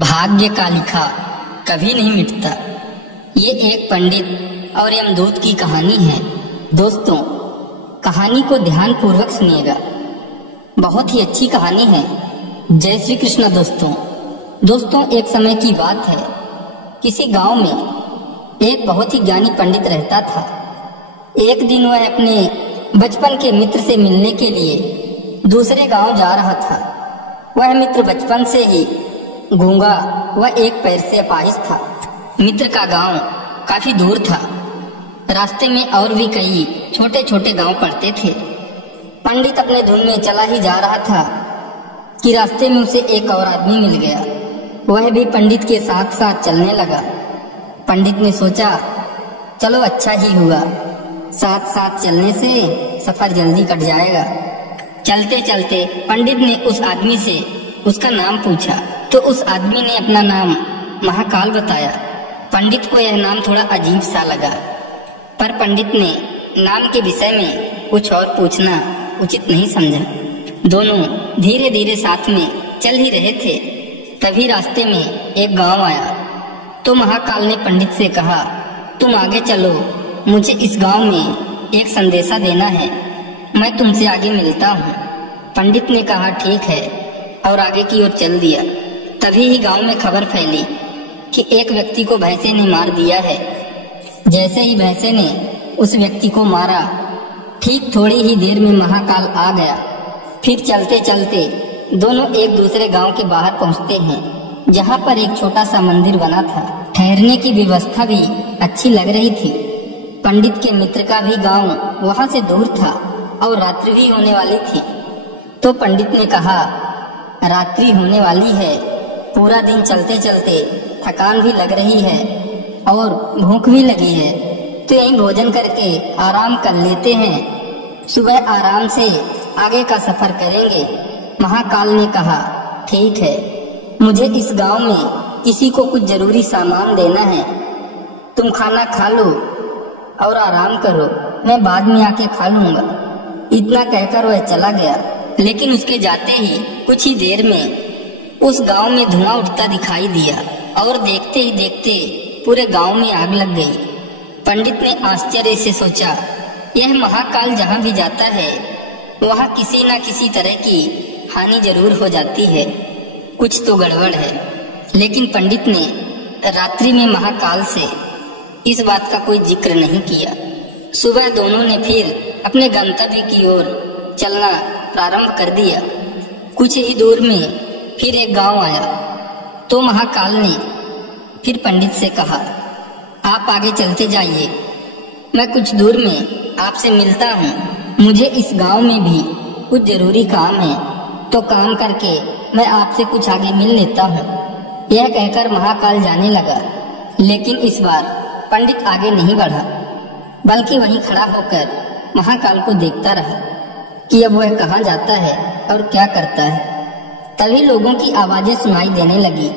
भाग्य का लिखा कभी नहीं मिटता। ये एक पंडित और यमदूत की कहानी है। दोस्तों, कहानी को ध्यान पूर्वक सुनिएगा, बहुत ही अच्छी कहानी है। जय श्री कृष्ण। दोस्तों, एक समय की बात है, किसी गांव में एक बहुत ही ज्ञानी पंडित रहता था। एक दिन वह अपने बचपन के मित्र से मिलने के लिए दूसरे गांव जा रहा था। वह मित्र बचपन से ही गूंगा व एक पैर से अपाहिज था। मित्र का गांव काफी दूर था। रास्ते में और भी कई छोटे छोटे गांव पड़ते थे। पंडित अपने धुन में चला ही जा रहा था कि रास्ते में उसे एक और आदमी मिल गया। वह भी पंडित के साथ साथ चलने लगा। पंडित ने सोचा, चलो अच्छा ही हुआ, साथ साथ चलने से सफर जल्दी कट जाएगा। चलते चलते पंडित ने उस आदमी से उसका नाम पूछा तो उस आदमी ने अपना नाम महाकाल बताया। पंडित को यह नाम थोड़ा अजीब सा लगा, पर पंडित ने नाम के विषय में कुछ और पूछना उचित नहीं समझा। दोनों धीरे धीरे साथ में चल ही रहे थे। तभी रास्ते में एक गांव आया तो महाकाल ने पंडित से कहा, तुम आगे चलो, मुझे इस गांव में एक संदेशा देना है, मैं तुमसे आगे मिलता हूँ। पंडित ने कहा ठीक है और आगे की ओर चल दिया। तभी ही गांव में खबर फैली कि एक व्यक्ति को भैंसे ने मार दिया है। जैसे ही भैंसे ने उस व्यक्ति को मारा, ठीक थोड़ी ही देर में महाकाल आ गया। फिर चलते चलते दोनों एक दूसरे गांव के बाहर पहुंचते हैं, जहां पर एक छोटा सा मंदिर बना था। ठहरने की व्यवस्था भी अच्छी लग रही थी। पंडित के मित्र का भी गांव वहां से दूर था और रात्रि भी होने वाली थी। तो पंडित ने कहा, रात्रि होने वाली है, पूरा दिन चलते चलते थकान भी लग रही है और भूख भी लगी है, तो यहीं भोजन करके आराम कर लेते हैं, सुबह आराम से आगे का सफर करेंगे। महाकाल ने कहा ठीक है, मुझे इस गांव में किसी को कुछ जरूरी सामान देना है, तुम खाना खा लो और आराम करो, मैं बाद में आके खा लूंगा। इतना कहकर वह चला गया। लेकिन उसके जाते ही कुछ ही देर में उस गांव में धुआं उठता दिखाई दिया और देखते ही देखते पूरे गांव में आग लग गई। पंडित ने आश्चर्य से सोचा, यह महाकाल जहां भी जाता है वहां किसी न किसी तरह की हानि जरूर हो जाती है, कुछ तो गड़बड़ है। लेकिन पंडित ने रात्रि में महाकाल से इस बात का कोई जिक्र नहीं किया। सुबह दोनों ने फिर अपने गंतव्य की ओर चलना प्रारंभ कर दिया। कुछ ही दूर में फिर एक गांव आया तो महाकाल ने फिर पंडित से कहा, आप आगे चलते जाइए, मैं कुछ दूर में आपसे मिलता हूँ। मुझे इस गांव में भी कुछ जरूरी काम है, तो काम करके मैं आपसे कुछ आगे मिल लेता हूँ। यह कहकर महाकाल जाने लगा। लेकिन इस बार पंडित आगे नहीं बढ़ा, बल्कि वहीं खड़ा होकर महाकाल को देखता रहा कि अब वह कहाँ जाता है और क्या करता है। तभी लोगों की आवाजें सुनाई देने लगी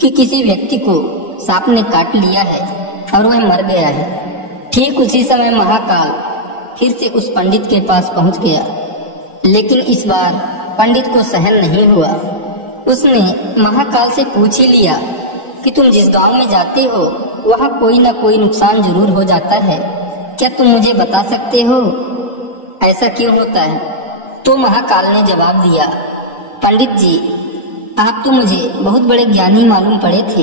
कि किसी व्यक्ति को सांप ने काट लिया है और वह मर गया है। ठीक उसी समय महाकाल फिर से उस पंडित के पास पहुंच गया। लेकिन इस बार पंडित को सहन नहीं हुआ। उसने महाकाल से पूछ ही लिया कि तुम जिस गांव में जाते हो वहां कोई न कोई नुकसान जरूर हो जाता है, क्या तुम मुझे बता सकते हो, ऐसा क्यों होता है? तो महाकाल ने जवाब दिया, पंडित जी, आप तो मुझे बहुत बड़े ज्ञानी मालूम पड़े थे,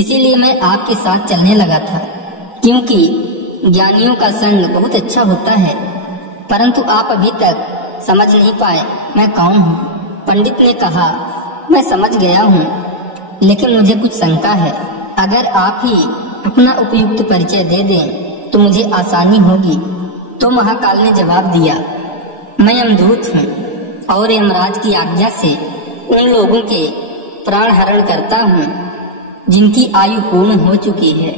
इसीलिए मैं आपके साथ चलने लगा था, क्योंकि ज्ञानियों का संग बहुत अच्छा होता है। परंतु आप अभी तक समझ नहीं पाए मैं कौन हूँ। पंडित ने कहा, मैं समझ गया हूँ, लेकिन मुझे कुछ शंका है। अगर आप ही अपना उपयुक्त परिचय दे दें तो मुझे आसानी होगी। तो महाकाल ने जवाब दिया, मैं यमदूत हूँ और यमराज की आज्ञा से उन लोगों के प्राण हरण करता हूँ जिनकी आयु पूर्ण हो चुकी है।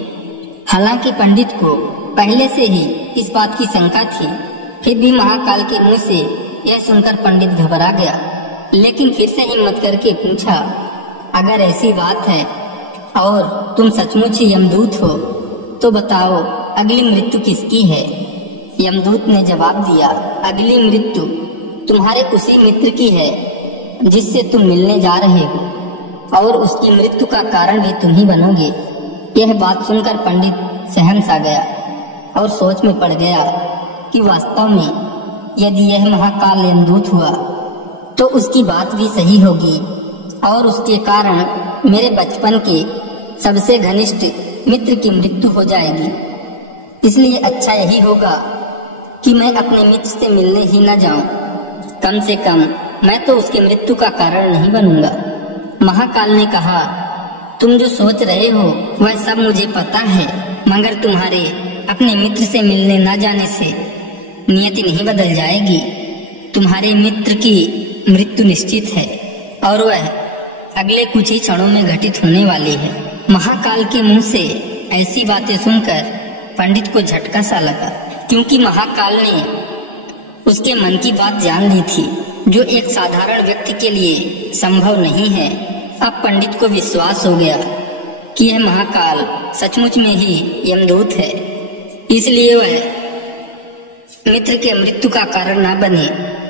हालांकि पंडित को पहले से ही इस बात की शंका थी, फिर भी महाकाल के मुंह से यह सुनकर पंडित घबरा गया। लेकिन फिर से हिम्मत करके पूछा, अगर ऐसी बात है और तुम सचमुच ही यमदूत हो तो बताओ अगली मृत्यु किसकी है? यमदूत ने जवाब दिया, अगली मृत्यु तुम्हारे उसी मित्र की है जिससे तुम मिलने जा रहे हो और उसकी मृत्यु का कारण भी तुम ही बनोगे। यह बात सुनकर पंडित सहम सा गया और सोच में पड़ गया कि वास्तव में यदि यह महाकाल यमदूत हुआ तो उसकी बात भी सही होगी और उसके कारण मेरे बचपन के सबसे घनिष्ठ मित्र की मृत्यु हो जाएगी। इसलिए अच्छा यही होगा कि मैं अपने मित्र से मिलने ही न जाऊं। कम से कम मैं तो उसकी मृत्यु का कारण नहीं बनूंगा। महाकाल ने कहा, तुम जो सोच रहे हो वह सब मुझे पता है, मगर तुम्हारे अपने मित्र से मिलने न जाने से नियति नहीं बदल जाएगी। तुम्हारे मित्र की मृत्यु निश्चित है और वह अगले कुछ ही क्षणों में घटित होने वाली है। महाकाल के मुंह से ऐसी बातें सुनकर पंडित को झटका सा लगा, क्योंकि महाकाल ने उसके मन की बात जान ली थी, जो एक साधारण व्यक्ति के लिए संभव नहीं है। अब पंडित को विश्वास हो गया कि यह महाकाल सचमुच में ही यमदूत है, इसलिए वह मित्र के मृत्यु का कारण न बने।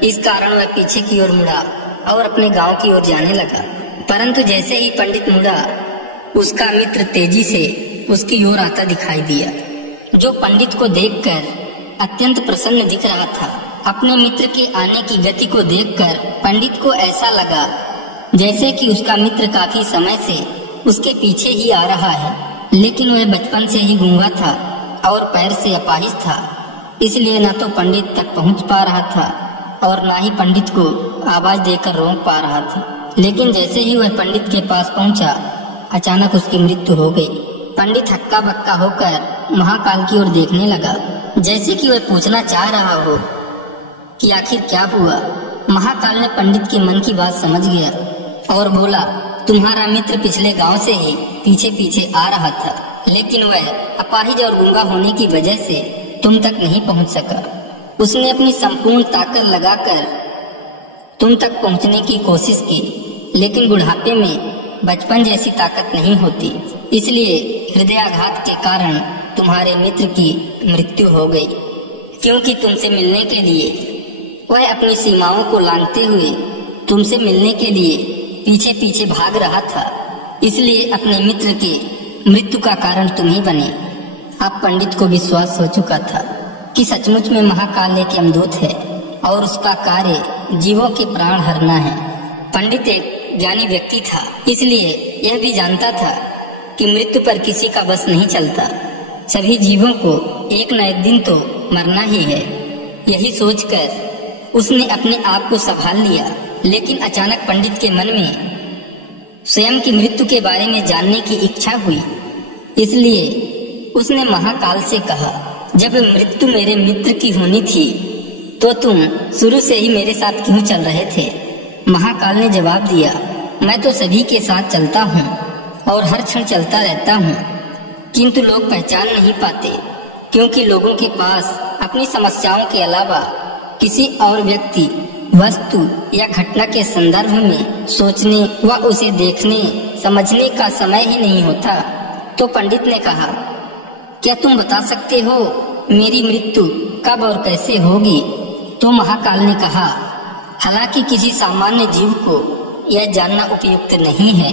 इस कारण वह पीछे की ओर मुड़ा और अपने गांव की ओर जाने लगा। परंतु जैसे ही पंडित मुड़ा, उसका मित्र तेजी से उसकी ओर आता दिखाई दिया, जो पंडित को देखकर अत्यंत प्रसन्न दिख रहा था। अपने मित्र के आने की गति को देखकर पंडित को ऐसा लगा जैसे कि उसका मित्र काफी समय से उसके पीछे ही आ रहा है, लेकिन वह बचपन से ही गूंगा था और पैर से अपाहिज था, इसलिए न तो पंडित तक पहुंच पा रहा था और न ही पंडित को आवाज देकर रोक पा रहा था। लेकिन जैसे ही वह पंडित के पास पहुंचा, अचानक उसकी मृत्यु हो गई। पंडित हक्का बक्का होकर महाकाल की ओर देखने लगा, जैसे कि वह पूछना चाह रहा हो कि आखिर क्या हुआ। महाकाल ने पंडित के मन की बात समझ गया और बोला, तुम्हारा मित्र पिछले गांव से ही पीछे पीछे आ रहा था, लेकिन वह अपाहिज और गूंगा होने की वजह से तुम तक नहीं पहुंच सका। उसने अपनी संपूर्ण ताकत लगाकर तुम तक पहुंचने की कोशिश की, लेकिन बुढ़ापे में बचपन जैसी ताकत नहीं होती, इसलिए हृदयाघात के कारण तुम्हारे मित्र की मृत्यु हो गई। क्योंकि तुमसे मिलने के लिए वह अपनी सीमाओं को लांघते हुए तुमसे मिलने के लिए पीछे पीछे भाग रहा था, इसलिए अपने मित्र के मृत्यु का कारण तुम ही बने। अब पंडित को विश्वास हो चुका था कि सचमुच में महाकाल एक यमदूत है और उसका कार्य जीवों के प्राण हरना है। पंडित एक ज्ञानी व्यक्ति था, इसलिए यह भी जानता था कि मृत्यु पर किसी का बस नहीं चलता। सभी जीवों को एक न एक दिन तो मरना ही है। यही सोचकर उसने अपने आप को संभाल लिया, लेकिन अचानक पंडित के मन में स्वयं की मृत्यु के बारे में जानने की इच्छा हुई। इसलिए उसने महाकाल से कहा, जब मृत्यु मेरे मित्र की होनी थी तो तुम शुरू से ही मेरे साथ क्यों चल रहे थे? महाकाल ने जवाब दिया, मैं तो सभी के साथ चलता हूँ और हर क्षण चलता रहता हूँ, किंतु लोग पहचान नहीं पाते, क्योंकि लोगों के पास अपनी समस्याओं के अलावा किसी और व्यक्ति, वस्तु या घटना के संदर्भ में सोचने व उसे देखने समझने का समय ही नहीं होता। तो पंडित ने कहा, क्या तुम बता सकते हो मेरी मृत्यु कब और कैसे होगी? तो महाकाल ने कहा, हालांकि किसी सामान्य जीव को यह जानना उपयुक्त नहीं है,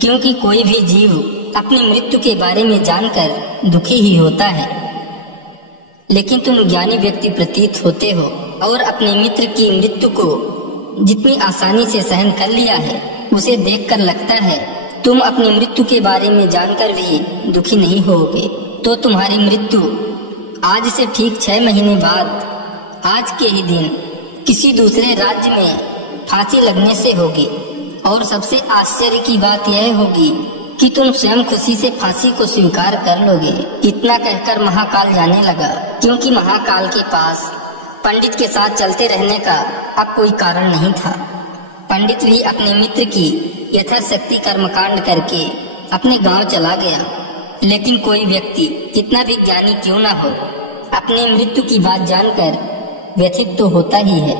क्योंकि कोई भी जीव अपनी मृत्यु के बारे में जानकर दुखी ही होता है, लेकिन तुम ज्ञानी व्यक्ति प्रतीत होते हो और अपने मित्र की मृत्यु को जितनी आसानी से सहन कर लिया है, उसे देखकर लगता है तुम अपनी मृत्यु के बारे में जानकर भी दुखी नहीं होगे। तो तुम्हारी मृत्यु आज से ठीक 6 महीने बाद आज के ही दिन किसी दूसरे राज्य में फांसी लगने से होगी। और सबसे आश्चर्य की बात यह होगी कि तुम स्वयं खुशी से फांसी को स्वीकार कर लोगे। इतना कहकर महाकाल जाने लगा, क्योंकि महाकाल के पास पंडित के साथ चलते रहने का अब कोई कारण नहीं था। पंडित भी अपने मित्र की यथाशक्ति कर्मकांड करके अपने गांव चला गया, लेकिन कोई व्यक्ति कितना भी ज्ञानी क्यों न हो, अपने मृत्यु की बात जानकर व्यथित तो होता ही है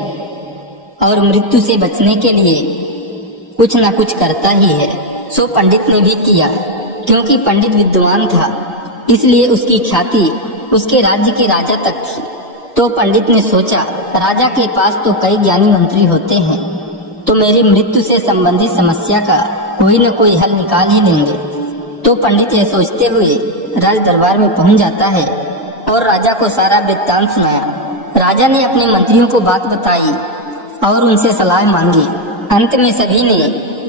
और मृत्यु से बचने के लिए कुछ न कुछ करता ही है। सो पंडित ने भी किया, क्योंकि पंडित विद्वान था, इसलिए उसकी ख्याति उसके राज्य के राजा तक थी। तो पंडित ने सोचा, राजा के पास तो कई ज्ञानी मंत्री होते हैं, तो मेरी मृत्यु से संबंधित समस्या का कोई न कोई हल निकाल ही लेंगे। तो पंडित यह सोचते हुए राज दरबार में पहुंच जाता है और राजा को सारा वृत्तांत सुनाया। राजा ने अपने मंत्रियों को बात बताई और उनसे सलाह मांगी। अंत में सभी ने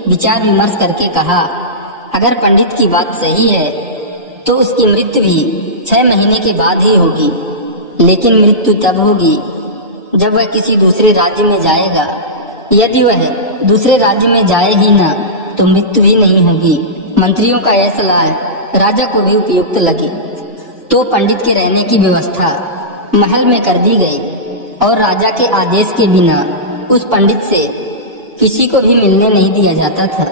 विचार विमर्श करके कहा, अगर पंडित की बात सही है तो उसकी मृत्यु भी 6 महीने के बाद ही होगी, लेकिन मृत्यु तब होगी जब वह किसी दूसरे राज्य में जाएगा। यदि वह दूसरे राज्य में जाए ही ना तो मृत्यु ही नहीं होगी। मंत्रियों का यह सलाह राजा को भी उपयुक्त लगी। तो पंडित के रहने की व्यवस्था महल में कर दी गई और राजा के आदेश के बिना उस पंडित से किसी को भी मिलने नहीं दिया जाता था।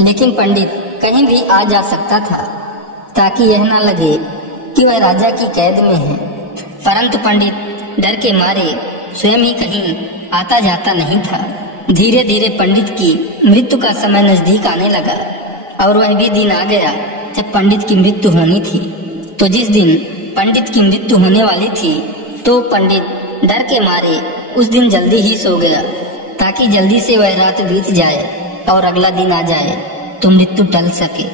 लेकिन पंडित कहीं भी आ जा सकता था ताकि यह ना लगे कि वह राजा की कैद में है। परंतु पंडित डर के मारे स्वयं ही कहीं आता जाता नहीं था। धीरे धीरे पंडित की मृत्यु का समय नजदीक आने लगा और वह भी दिन आ गया जब पंडित की मृत्यु होनी थी। तो जिस दिन पंडित की मृत्यु होने वाली थी तो पंडित डर के मारे उस दिन जल्दी ही सो गया ताकि जल्दी से वह रात बीत जाए और अगला दिन आ जाए तो मृत्यु टल सके।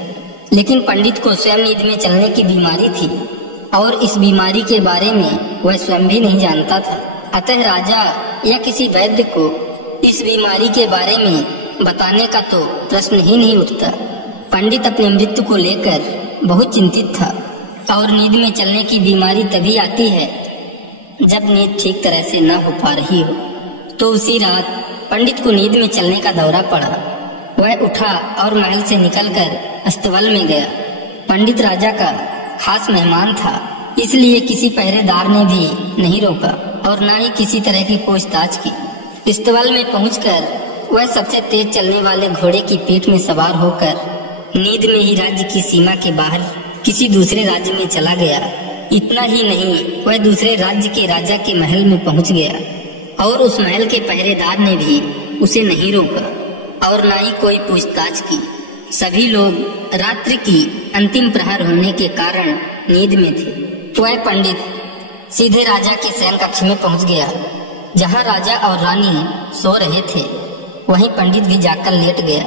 लेकिन पंडित को स्वयं नींद में चलने की बीमारी थी और इस बीमारी के बारे में वह स्वयं भी नहीं जानता था। अतः राजा या किसी वैद्य को इस बीमारी के बारे में बताने का तो प्रश्न ही नहीं उठता। पंडित अपनी मृत्यु को लेकर बहुत चिंतित था और नींद में चलने की बीमारी तभी आती है जब नींद ठीक तरह से न हो पा रही हो। तो उसी रात पंडित को नींद में चलने का दौरा पड़ा। वह उठा और महल से निकलकर अस्तबल में गया। पंडित राजा का खास मेहमान था, इसलिए किसी पहरेदार ने भी नहीं रोका और न ही किसी तरह की पूछताछ की। अस्तबल में पहुंचकर वह सबसे तेज चलने वाले घोड़े की पीठ में सवार होकर नींद में ही राज्य की सीमा के बाहर किसी दूसरे राज्य में चला गया। इतना ही नहीं, वह दूसरे राज्य के राजा के महल में पहुंच गया और उस महल के पहरेदार ने भी उसे नहीं रोका और न ही कोई पूछताछ की। सभी लोग रात्रि की अंतिम प्रहर होने के कारण नींद में थे। वह पंडित सीधे राजा के शयन कक्ष में पहुंच गया जहां राजा और रानी सो रहे थे। वहीं पंडित भी जाकर लेट गया।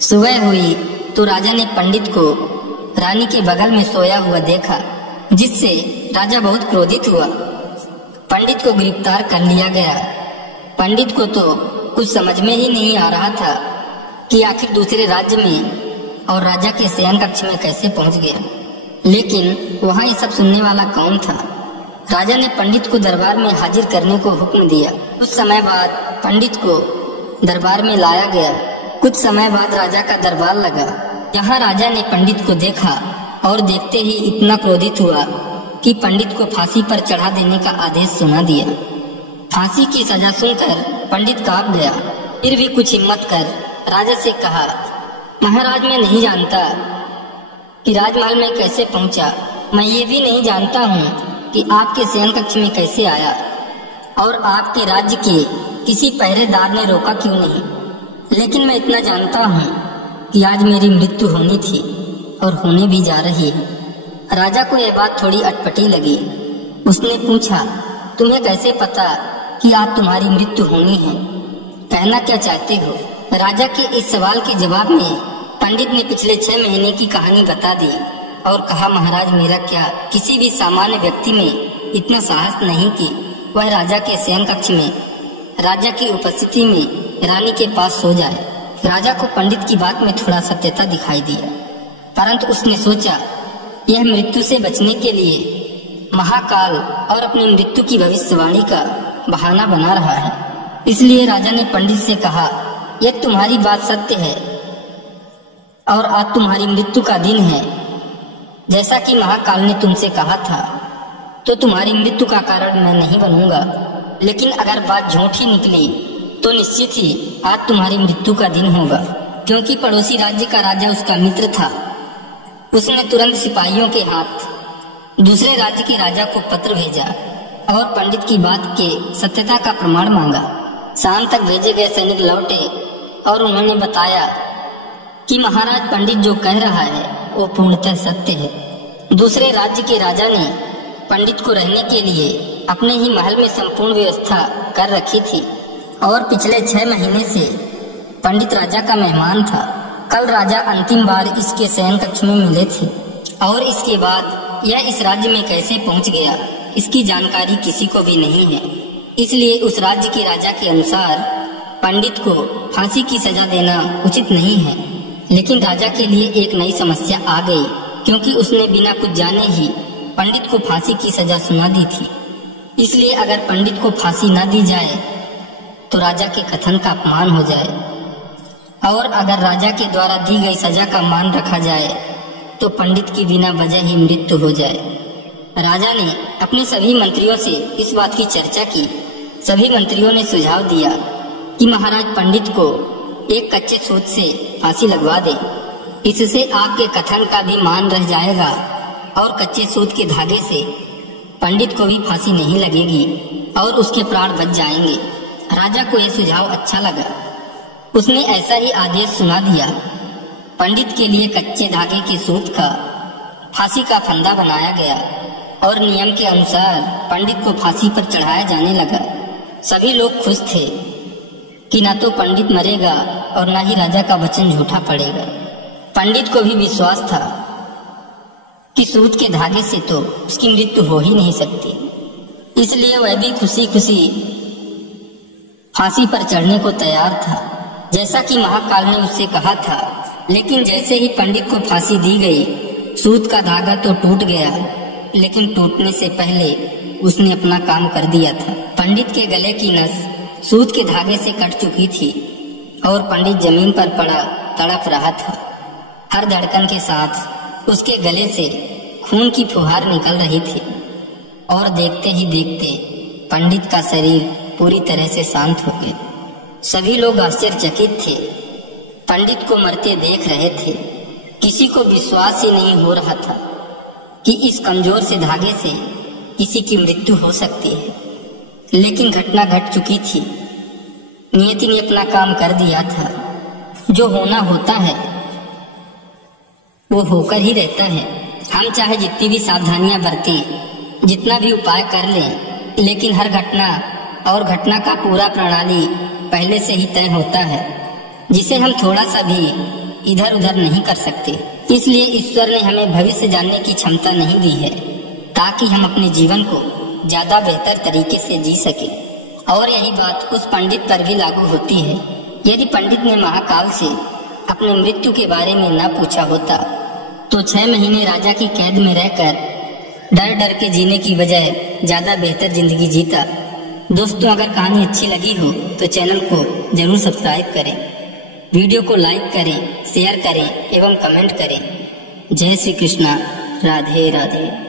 सुबह हुई तो राजा ने पंडित को रानी के बगल में सोया हुआ देखा, जिससे राजा बहुत क्रोधित हुआ। पंडित को गिरफ्तार कर लिया गया। पंडित को तो कुछ समझ में ही नहीं आ रहा था कि आखिर दूसरे राज्य में और राजा के शयन कक्ष में कैसे पहुंच गया। लेकिन वहां ये सब सुनने वाला कौन था। राजा ने पंडित को दरबार में हाजिर करने को हुक्म दिया। कुछ समय बाद पंडित को दरबार में लाया गया। कुछ समय बाद राजा का दरबार लगा। यहाँ राजा ने पंडित को देखा और देखते ही इतना क्रोधित हुआ कि पंडित को फांसी पर चढ़ा देने का आदेश सुना दिया। फांसी की सजा सुनकर पंडित कांप गया। फिर भी कुछ हिम्मत कर राजा से कहा, महाराज मैं नहीं जानता कि राजमहल में कैसे पहुंचा। मैं ये भी नहीं जानता हूँ कि आपके शयन कक्ष में कैसे आया और आपके राज्य के किसी पहरेदार ने रोका क्यों नहीं। लेकिन मैं इतना जानता हूँ कि आज मेरी मृत्यु होनी थी और होने भी जा रही है। राजा को यह बात थोड़ी अटपटी लगी। उसने पूछा, तुम्हें कैसे पता कि आज तुम्हारी मृत्यु होनी है? कहना क्या चाहते हो? राजा के इस सवाल के जवाब में पंडित ने पिछले 6 महीने की कहानी बता दी और कहा, महाराज मेरा क्या किसी भी सामान्य व्यक्ति में इतना साहस नहीं कि वह राजा के शयन कक्ष में राजा की उपस्थिति में रानी के पास सो जाए। राजा को पंडित की बात में थोड़ा सत्यता दिखाई दिया, परंतु उसने सोचा यह मृत्यु से बचने के लिए महाकाल और अपनी मृत्यु की भविष्यवाणी का बहाना बना रहा है। इसलिए राजा ने पंडित से कहा, यह तुम्हारी बात सत्य है और आज तुम्हारी मृत्यु का दिन है जैसा कि महाकाल ने तुमसे कहा था, तो तुम्हारी मृत्यु का कारण मैं नहीं बनूंगा। लेकिन अगर बात झूठी निकली तो निश्चित ही आज तुम्हारी मृत्यु का दिन होगा। क्योंकि पड़ोसी राज्य का राजा उसका मित्र था, उसने तुरंत सिपाहियों के हाथ दूसरे राज्य के राजा को पत्र भेजा और पंडित की बात के सत्यता का प्रमाण मांगा। शाम तक भेजे गए सैनिक लौटे और उन्होंने बताया कि महाराज पंडित जो कह रहा है वो पूर्णतः सत्य है। दूसरे राज्य के राजा ने पंडित को रहने के लिए अपने ही महल में संपूर्ण व्यवस्था कर रखी थी और पिछले 6 महीने से पंडित राजा का मेहमान था। कल राजा अंतिम बार इसके शयन कक्ष में मिले थे और इसके बाद यह इस राज्य में कैसे पहुंच गया इसकी जानकारी किसी को भी नहीं है। इसलिए उस राज्य के राजा के अनुसार पंडित को फांसी की सजा देना उचित नहीं है। लेकिन राजा के लिए एक नई समस्या आ गई, क्योंकि उसने बिना कुछ जाने ही पंडित को फांसी की सजा सुना दी थी। इसलिए अगर पंडित को फांसी न दी जाए तो राजा के कथन का अपमान हो जाए, और अगर राजा के द्वारा दी गई सजा का मान रखा जाए तो पंडित की बिना वजह ही मृत्यु हो जाए। राजा ने अपने सभी मंत्रियों से इस बात की चर्चा की। सभी मंत्रियों ने सुझाव दिया कि महाराज पंडित को एक कच्चे सूत से फांसी लगवा दे। इससे आपके कथन का भी मान रह जाएगा और कच्चे सूत के धागे से पंडित को भी फांसी नहीं लगेगी और उसके प्राण बच जाएंगे। राजा को यह सुझाव अच्छा लगा। उसने ऐसा ही आदेश सुना दिया। पंडित के लिए कच्चे धागे के सूत का फांसी का फंदा बनाया गया और नियम के अनुसार पंडित को फांसी पर चढ़ाया जाने लगा। सभी लोग खुश थे कि न तो पंडित मरेगा और न ही राजा का वचन झूठा पड़ेगा। पंडित को भी विश्वास था कि सूत के धागे से तो उसकी मृत्यु हो ही नहीं सकती, इसलिए वह भी खुशी खुशी फांसी पर चढ़ने को तैयार था, जैसा कि महाकाल ने उससे कहा था। लेकिन जैसे ही पंडित को फांसी दी गई, सूत का धागा तो टूट गया, लेकिन टूटने से पहले उसने अपना काम कर दिया था। पंडित के गले की नस सूत के धागे से कट चुकी थी और पंडित जमीन पर पड़ा तड़प रहा था। हर धड़कन के साथ उसके गले से खून की फुहार निकल रही थी और देखते ही देखते पंडित का शरीर पूरी तरह से शांत हो गया। सभी लोग आश्चर्यचकित थे, पंडित को मरते देख रहे थे। किसी को विश्वास ही नहीं हो रहा था कि इस कमजोर से धागे से किसी की मृत्यु हो सकती है। लेकिन घटना घट चुकी थी। नियति ने अपना काम कर दिया था। जो होना होता है वो होकर ही रहता है। हम चाहे जितनी भी सावधानियां बरतें, जितना भी उपाय कर लें, लेकिन हर घटना और घटना का पूरा प्रणाली पहले से ही तय होता है, जिसे हम थोड़ा सा भी इधर उधर नहीं कर सकते। इसलिए ईश्वर ने हमें भविष्य जानने की क्षमता नहीं दी है, ताकि हम अपने जीवन को ज्यादा बेहतर तरीके से जी सके। और यही बात उस पंडित पर भी लागू होती है। यदि पंडित ने महाकाल से अपने मृत्यु के बारे में न पूछा होता तो 6 महीने राजा की कैद में रहकर डर डर के जीने की बजाय ज्यादा बेहतर जिंदगी जीता। दोस्तों, अगर कहानी अच्छी लगी हो तो चैनल को जरूर सब्सक्राइब करें, वीडियो को लाइक करें, शेयर करें एवं कमेंट करें। जय श्री कृष्णा। राधे राधे।